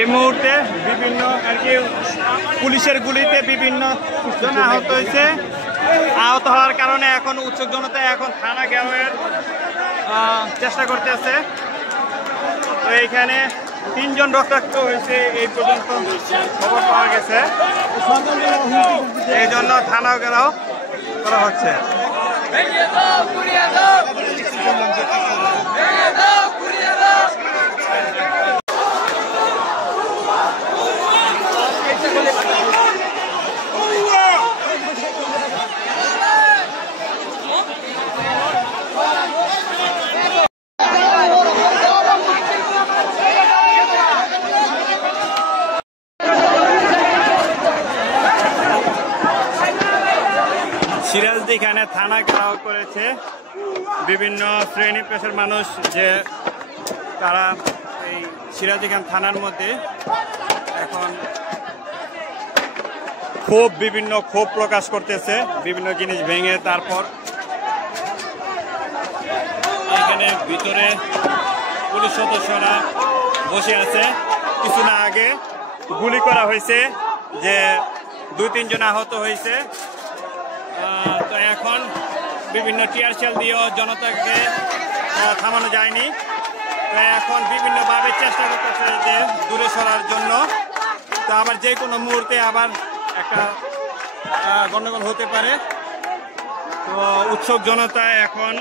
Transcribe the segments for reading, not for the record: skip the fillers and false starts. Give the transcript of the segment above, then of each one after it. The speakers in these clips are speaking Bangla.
এই মুহূর্তে বিভিন্ন আর কি পুলিশের গুলিতে বিভিন্ন জন আহত হয়েছে। আহত হওয়ার কারণে এখন উৎসুক জনতা এখন থানা ঘেরাওয়ের চেষ্টা করতেছে। তো এইখানে 3 জন রক্তাক্ত হয়েছে এই পর্যন্ত খবর পাওয়া গেছে। এই জন্য থানা ঘেরাও করা হচ্ছে। সিরাজদি খানে থানা ঘেরাও করেছে বিভিন্ন শ্রেণী পেশার মানুষ, যে তারা এই সিরাজদি খান থানার মধ্যে এখন বিভিন্ন ক্ষোভ প্রকাশ করতেছে, বিভিন্ন জিনিস ভেঙে। তারপর এখানে ভিতরে পুলিশ সদস্যরা বসে আছে। কিছু না আগে গুলি করা হয়েছে, যে 2-3 জন আহত হয়েছে। তো এখন বিভিন্ন টিয়ার শেল দিয়েও জনতাকে থামানো যায়নি। তো এখন বিভিন্নভাবে চেষ্টা করতেছে যে দূরে সরার জন্য। তো আবার যে কোনো মুহূর্তে আবার একটা গণ্ডগোল হতে পারে। তো উৎসুক জনতা এখন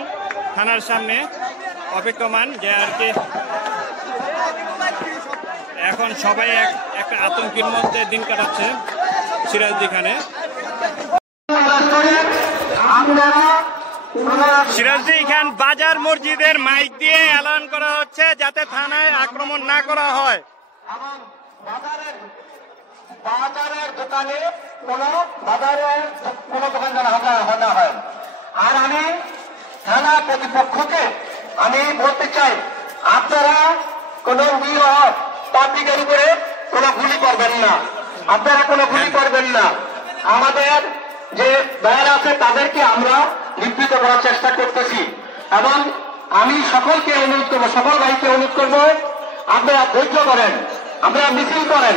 থানার সামনে অপেক্ষমান, যে আর কি এখন সবাই একটা আতঙ্কের মধ্যে দিন কাটাচ্ছে সিরাজদি খানে। সিরাজদি খান বাজার মসজিদের মাইক দিয়ে এলান করা হচ্ছে যাতে থানায় আক্রমণ না করা হয়। বাজারের দোকানে কোনো দোকান যেন না হয়। আর আমি থানা কর্তৃপক্ষকে আমি বলতে চাই, আপনারা কোনো পাবলিকের উপরে কোনো গুলি করবেন না, আপনারা কোনো গুলি করবেন না। আমাদের যে ভাইয়েরা আছে তাদেরকে আমরা নিবৃত্ত করার চেষ্টা করতেছি, এবং আমি সকলকে অনুরোধ করবো, সকল ভাইকে অনুরোধ করবো, আপনারা ধৈর্য করেন, আপনারা মিছিল করেন।